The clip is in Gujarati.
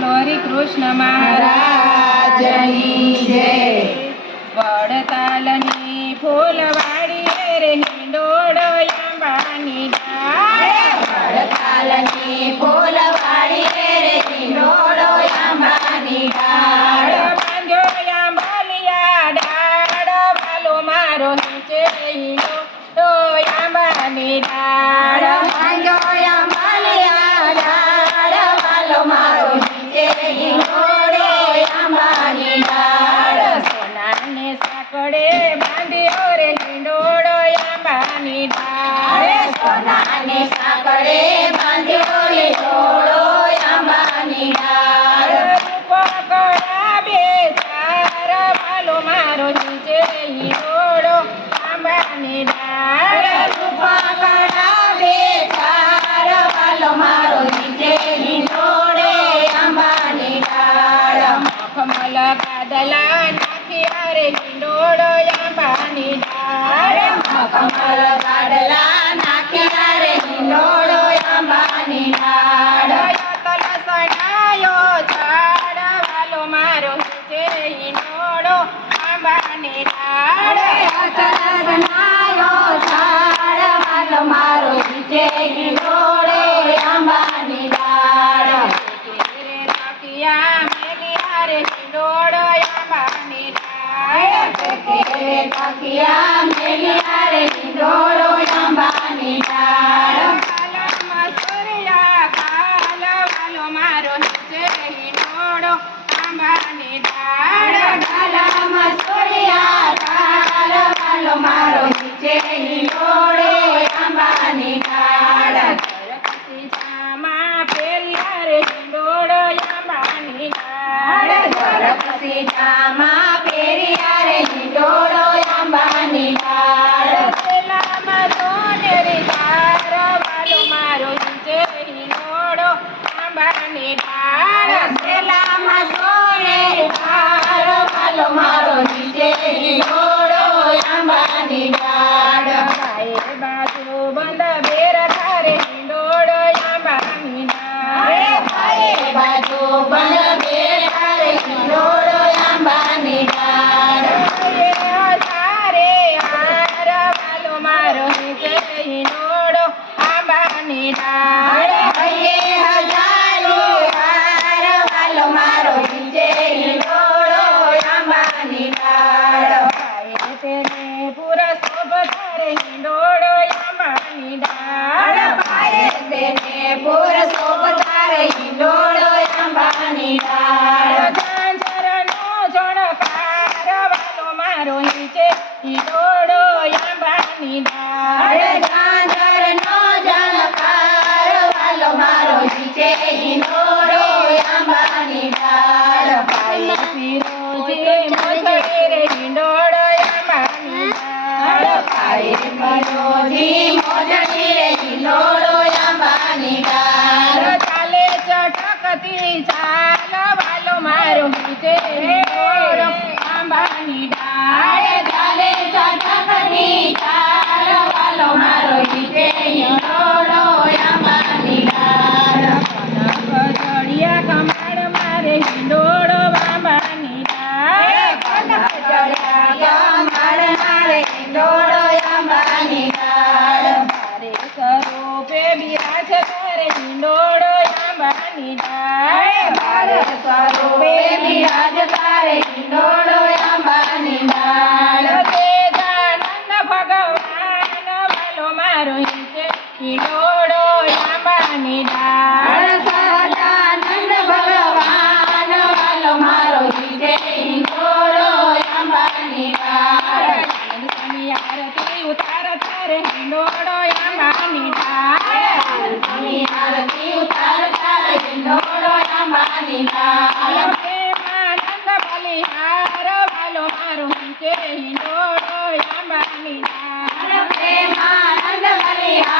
હરી કૃષ્ણ મહારાજની જય. વડતાલની ફૂલવાડી રે હિંડોળો આંબાની ડાળ. વડતાલની ફૂલવાડી રે હિંડોળો આંબાની ડાળ. બાંધ્યો આંબાલિયા ડાળ વાલો મારો નીચે હિંડોળો આંબાની ડાળ. બાંધ્યો આંબાલિયા ડાળ વાલો મારો નીચે હિંડોળો આંબાની ડાળ. સોનાને સાંકળે બાંધ્યો રે હિંડોળો આંબાની ડાળ. સોનાને સાંકળે બાંધ્યો હિંડોળો આંબાની ડાળ. રૂપકડા બે ચાર વાલો મારો નીચે હિંડોળો આંબાની ડાળ. રૂપકડા બે ચાર વાલો મારો નીચે હિંડોળો આંબાની ડાળ. મખમલ ગાદલા નાખ્યા રે હિંડોળો આંબાની ડાળ. કમળ ગાડલા નાખ્યા રે હિંડોળો આંબાની ડાળ. તલસણાયો ઝાડ વાલો મારો નીચે હિંડોળો આંબાની ડાળ. બનાયો ઝાડ વાલો મારો નીચે હિંડોળો આંબાની ડાળ. તકિયા મેલિયા રે હિંડોળો આંબાની ડાળ. તકિયા મેલિયા રે હિંડોળો આંબાની ડાળ. કાલમાં સૂર્યા કાલ વાલો મારો નીચે હિંડોળો આંબાની ડાળ. ડાલામાં સોળિયા કાળ વાલો મારો નીચે હિંડોળો આંબાની ડાળ. જામાં પેલિયા રે હિંડોળો આંબાની ડાળ. ઝડપથી જામા પેરિયા રે હિંડોળો આંબાની ડાળ. પેલામાં સોનેરી ધાર વાલો મારો નીચે હિંડોળો આંબાની ડાળ. પેલામાં સોને ધાર વાલો મારો નીચે હિંડોળો આંબાની ડાળ. ભાઈ બાજુ બંધ બેર ધારે હિંડોળો આંબાની ડાળ. ભાઈ બાજુ બંધ બેઠા રે હિંડોળો આંબાની ડાળ. ધારે હાર વાલો મારો નીચે હિંડોળો આંબાની ડાળ. હૈયે હજારો હાર વાલો મારો નીચે હિંડોળો આંબાની ડાળ. ભાઈ તેને પૂરા શોભ ધારે હિંડોળો આંબાની ડાળ. ભાઈએ તેને પૂર શોભતા રે હિંડોળો આંબાની ડાળ. ઝાંઝરનો ઝણકાર વાલો મારો નીચે હિંડોળો આંબાની ડાળ. ઝાંઝરનો ઝણકાર વાલો મારો નીચે હિંડોળો આંબાની ડાળ. ભાઈ ફિરોજી મોજડી રે હિંડોળો આંબાની ડાળ. ભાઈ ફિરોજી મોજડી રે હિંડોળો આંબાની ડાળ. ચાલે ચટકતી ચાલ વાલો મારો નીચે હિંડોળો આંબાની ડાળ. ચાલે ચટકતી ચાલ વાલો મારો નીચે હિંડોળો આંબાની ડાળ. કજળિયા કમાડ મારે હિંડોળો આંબાની ડાળ. મારે હિંડોળો આંબાની ડાળ. મારે સ્વરૂપે બિરાજ તારે હિંડોળો આંબાની ડાળ. મારે સ્વરૂપે બિરાજતા રે હિંડોળો આંબાની ડાળ. તેજાનંદ ભગવાન વાલો મારો નીચે હિંડોળો આંબાની ડાળ. સહજાનંદ ભગવાન વાલો મારો નીચે હિંડોળો આંબાની ડાળ. સ્વામી આરતી ઉતાર તારે હિંડોળો આંબાની ડાળ. સ્વામી આરતી ઉતારતા રે હિંડોળો આંબાની ડાળ. પ્રેમાનંદ બલિહાર વાલો મારો નીચે હિંડોળો આંબાની ડાળ. પ્રેમાનંદ બલિહાર